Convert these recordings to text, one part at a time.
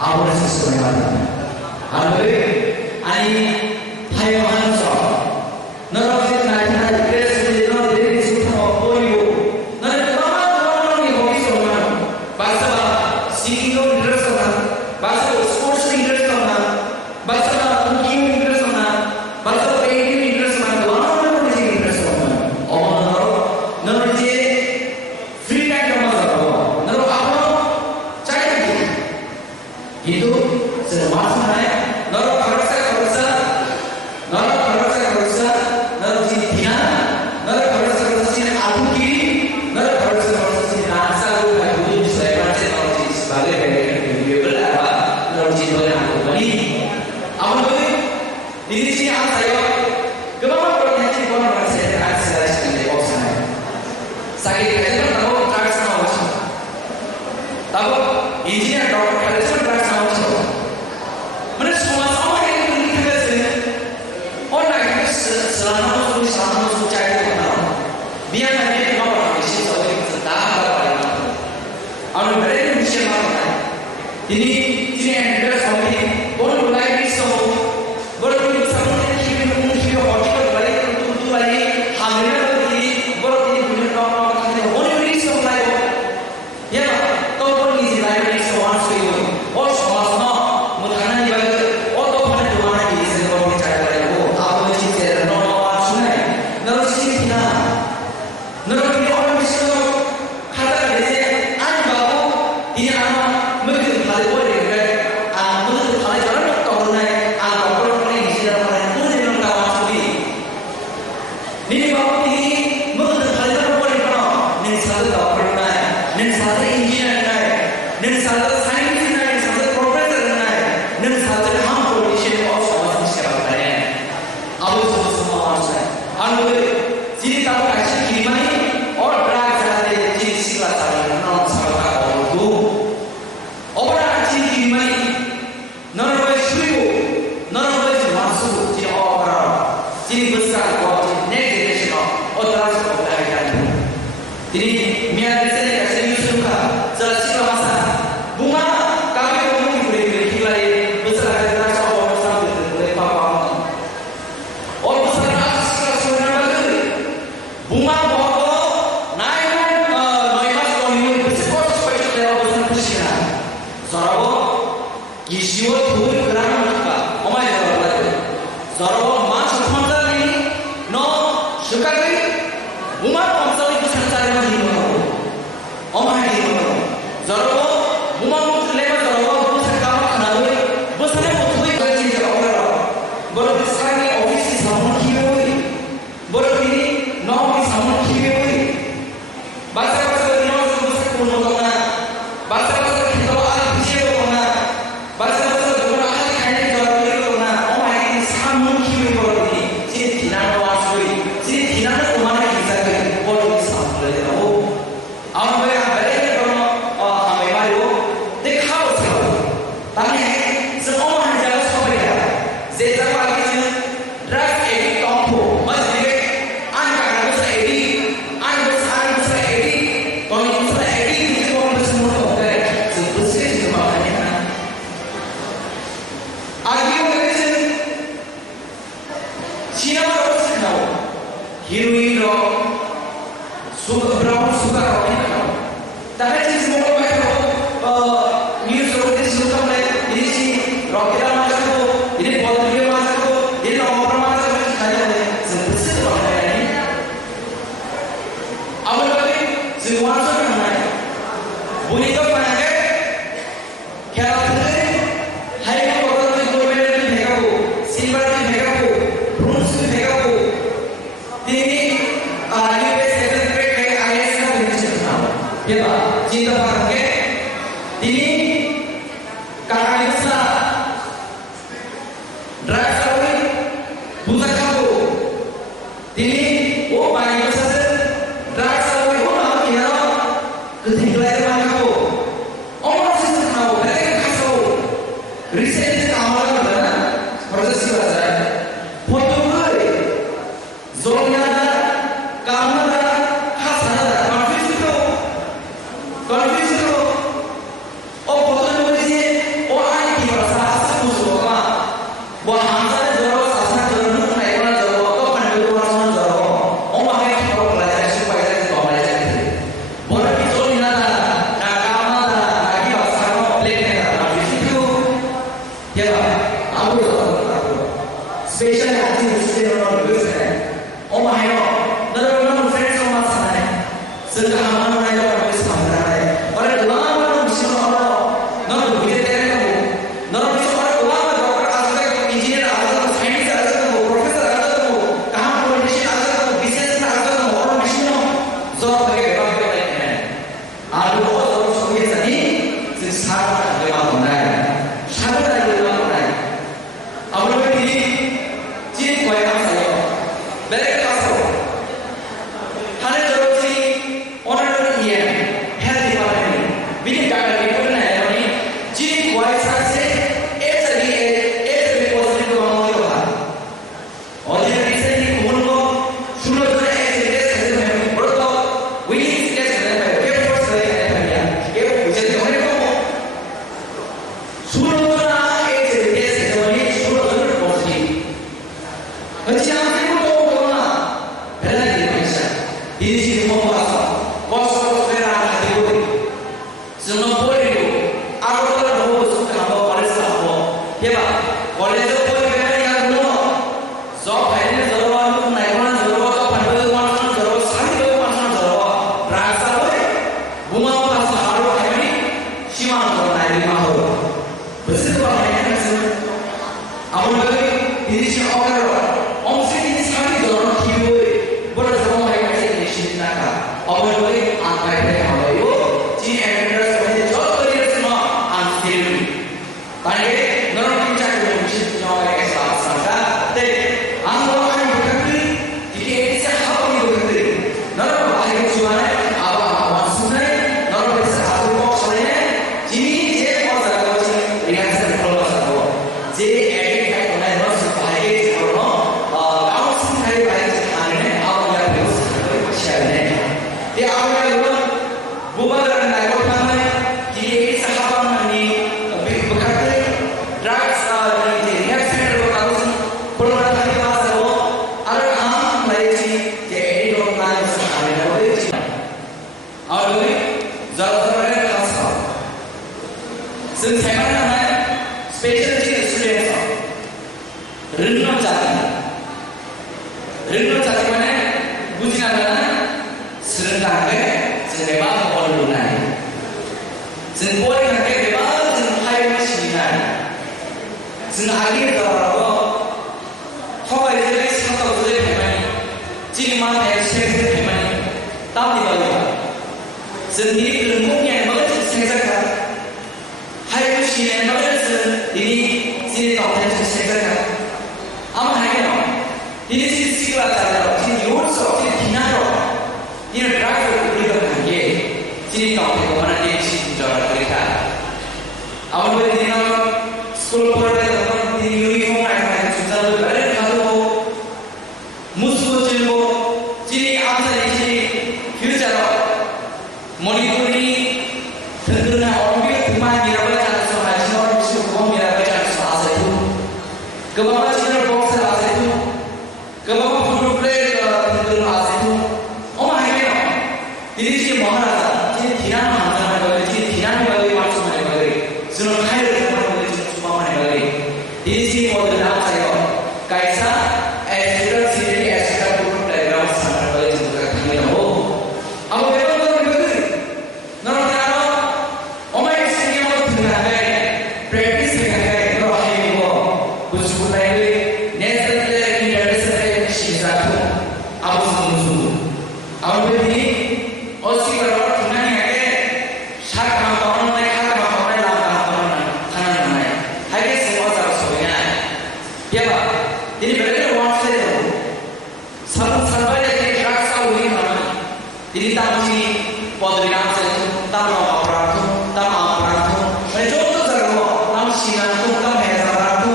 Aura sesuai. Amin. Ani 많이 사용하면서 너는 어쨌든 나타나지. 그래서 이제 너는 내 모습도 보이고 너는 그만한 게 거기 있어만 마사가 시기로 일어서나 마사가 스포츠 일어서나 마사가 무기용 일어서나 마사가 베이비 일어서나 너는 이제 일어서나 어머나 너는 이제 프리랜서 마사고 너는 아무 짜릿해 itu semasa 너는 di sini anak saya kemana kalau nanti orang saya akselerasi dari bawah sana sakit kecil tahu track sama macam tahu engineer dokter kecil track sama macam mana semua sama yang kita sih orang itu selama itu cari kenal biar nanti mau orang itu tahu tentang apa yang orang mereka bisa makan ini yang kita sampai orang mulai bisa Jadi, biar saya serius suka, selesai masa bunga kami ngomong boleh hilai besar ada sama sama boleh papa. Oh besar asal sebenarnya bunga pokok naik noimas komunitas besar supaya kita besar bersihkan. Sarwo isiwa tuh kerana mereka, omai jawab lagi. Sarwo mas semasa ini no suka lagi bunga komsel itu secara 엄마의 이름으로 여러분 무망 레벨 여러분 무슨 까먹나요? 무슨 못하고 있는지 알아요. 뭐라도 사람이 오피스 사무를 키우고 뭐라도 너무 사무를 키우고 마찬가지로 이런 무슨 보는 거나 마찬가지로 기도와 비치거나 마찬가지로 누구나 하지 않는 거나 엄마의 사무를 키우고 제 디나노 와서이 제 디나노 그만의 기사들 뭐라도 사무를 해라고 아무리 Hero suka berapa suka orang tapi semua orang news orang suka mereka ini si rocket masuk ini botol masuk ini nomor masuk saja seperti orang ini awal kali semua orang mana bunyi tu mana ke kalau tu hari ini orang tu gold medal tu mereka bu silver tu mereka bu bronze tu mereka bu ini ya Pak, cinta pakai ini kakak besar driver bukan kamu ini oh paling besar driver oh nama kira ketinggalan kamu oh masih tahu mereka kasih riset itu awal mana proses siapa foto kali zona kamu oh, foto itu oh, ini rasa asal musuh apa? Buat 아무리 좋아하더라고요. 스페셜 아티스트 수제로는 그것을 어마해요. 너는 프렌즈 엄마 사나이.ซึ่งทำมาในระดับที่สำคัญเลยเพราะฉะนั้นเราต้องมีสิ่งที่เราเราดูที่แต่ละคนเรามีสิ่งที่เราเราต้องอาศัยกับอินจิเนียร์อาศัยกับไซน์อาศัยกับโปรเฟสเซอร์อาศัยกับการโปรดิชั่นอาศัยกับบิสเนสอาศัยกับออโตเมชันจอบไปกับแบบแบบนี้อาดูว่าเราสมัยนี้สิ่งสารพัดเรื่องอะไรชาติอะไรเรื่องอะไรเอาไปที่จีนก็ยังใส่เบลล์ก็ใส่ฮันนี่เราที่오늘은 이 헤alth department 미리 가게 되는 애들이 지 과외사세 애들이 버스를 먹는 거 어디를 리센이 보는 거 술로서 애들이 사세요 그렇고 위니 스케치는 페퍼스의 애들이야 이게 이제 어릴 거고 술로서나 애들이 사세요 술로서를 버스기 그렇지 않은 것도 그러나 배달이 되는 것이야 이들이 먹어서 Kosong merah hati gue, semua boleh itu. Aku kalau mau besok kamu boleh sahbo, ya pak. Boleh tu boleh mereka yang dulu. So hari ni zaman naik mana zaman tu pandai mana zaman sahih tu mana zaman. Rasa boleh, bunga pas haru hari ni, siapa orang naik mahu. Betul apa yang kita sebut? Amun bagi ini siapa orang? Om sini sahih zaman hidup, boleh zaman hari ni sini nak. 어머니 안가에 하고요. 지혜를 소리 저들이었으나 안 되는. 만약에 너는 굉장히 음식 정화에 싸웠으니까 때 아무런 것들이 이게 이제 하고이 것들이 너는 많이 좋아해 아바 순간에 너는 그래서 아주 꼭 전에 지미 이제 어디서 것이 리허설 불러서 제 애기 할 거나 너는 바이게 잡으러 아무 순간에 바이게 하는 아버지가 배우서 하는 것이 아니네. Di awal itu, bukan dari mana jadi sahabat ini berkata drugs dari reaction itu harus perlu ada masa itu ada am lagi jadi orang lain sekarang itu awal ini zaman khasa sekarang special jenis student renung jati mana bukan mana serentaknya sebab orang Semua yang kita bahas hai sinar. Senahagi kalau kau ini satu sudah pemain, cuma ada satu pemain, tapi bagaimana? Sendiri ilmunya macam sekarang. Hai sinar macam ini sini tahu sekarang. Am hai kan? Ini sisi kelihatan, ini urus, ini dinaro. Ini driver berikan ke, sini tahu kemana dia sini jalan mereka. Awal berdina sekolah pertama di uniform ada sudah ada kalau musuh jumbo, sini apa sini future monitoring tentunya orang kita cuma mira baca soal soal musuh mira baca soal itu. Kebawa sini box soal itu, kebawa football player tentunya soal itu. Ini sih mahal, ini tidak mahal, ini tidak bagi macam mana bagi, semua kaya semua bagi semua mana bagi. Ini sih model apa saya? Kaisa, sudah sini sudah turun dari ground sana bagi semua kami tahu. Apa memang orang bagi? Orang tahu, orang sini orang tinggal kaya, practice kaya, orang hidup, busuk lagi, next lagi dari sana sisa tu, apa semua. Apa begini? Osi kalau kita ni ada syarat makan orang lain, syarat makan orang lain, kanan orang lain. Hari semua harus semuanya. Ya pak, ini berarti orang saya tu. Sampai jadi rasa uli mana? Ini tamu sini, podri nama saya tu, tamu apa tu, tamu apa tu. Macam tu sahaja, tamu sini tu, tamu hezara tu,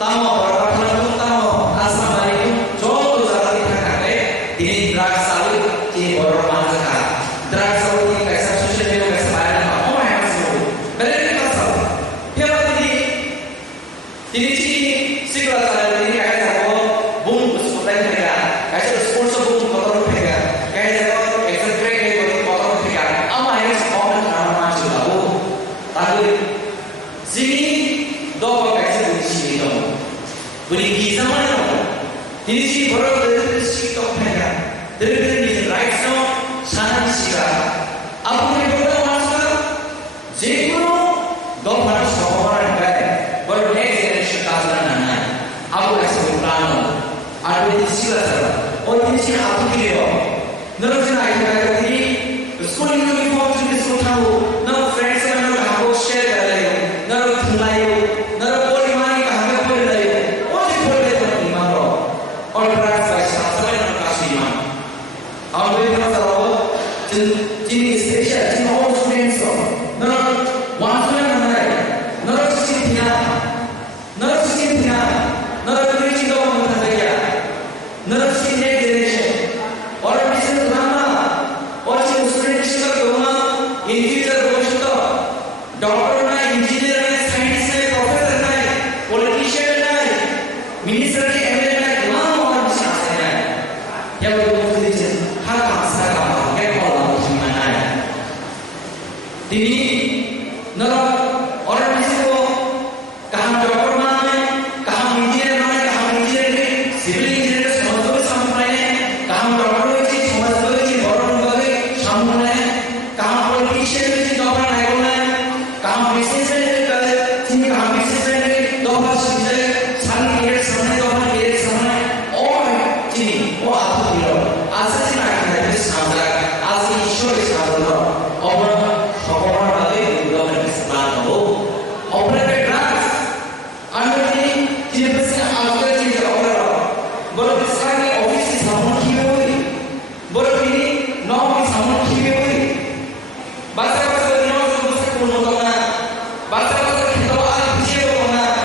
tamu apa tu, tamu asam balik tu. Jauh tu sahaja kita kata, ini rasa uli, ini orang mana? Drugs ini kaisa social media kaisa viral apa yang masuk? Bagaimana kita tahu? Dia ini sih kalau ada ini kaisa apa? Boom besar mereka, kaisa sports boom motor mereka, kaisa extra break motor mereka. Apa yang semua orang masuk tahu? Tapi sini dua kaisa di sini dong. 우리 기사만으로 디니시 버러들 시기도 패가 들들 이제 라이프성 사는 시가 앞으로 보다 와서 제구로 너 바로 서버를 해 뭘 내게 가져라나 아부에서 플라노 아르베 시가서 어디시 아프기요 너는 아이들이 스쿨 유니폼 준비 못하고 너 프렌드랑 하고 쉐어해요 너를 등라요 너를 머리 많이 가면 버려요 어디 버려요 이만으로 얼마나 사회는 가시만 아무리 그러더라도 진이 스페셜 진 오늘 스트레스 너는 완전한 하나에 너를 지키냐 너를 지키냐 너를 그리지도 못하게 너를 지키는 제네레이션 어른 미스는 드라마 어찌 무슨 시각이 오나 인지자를 보시다 डॉक्टर ना इंजीनियर ना साइंटिस्ट ना प्रोफेसर ना पॉलिटिशियन ना मिनिस्टर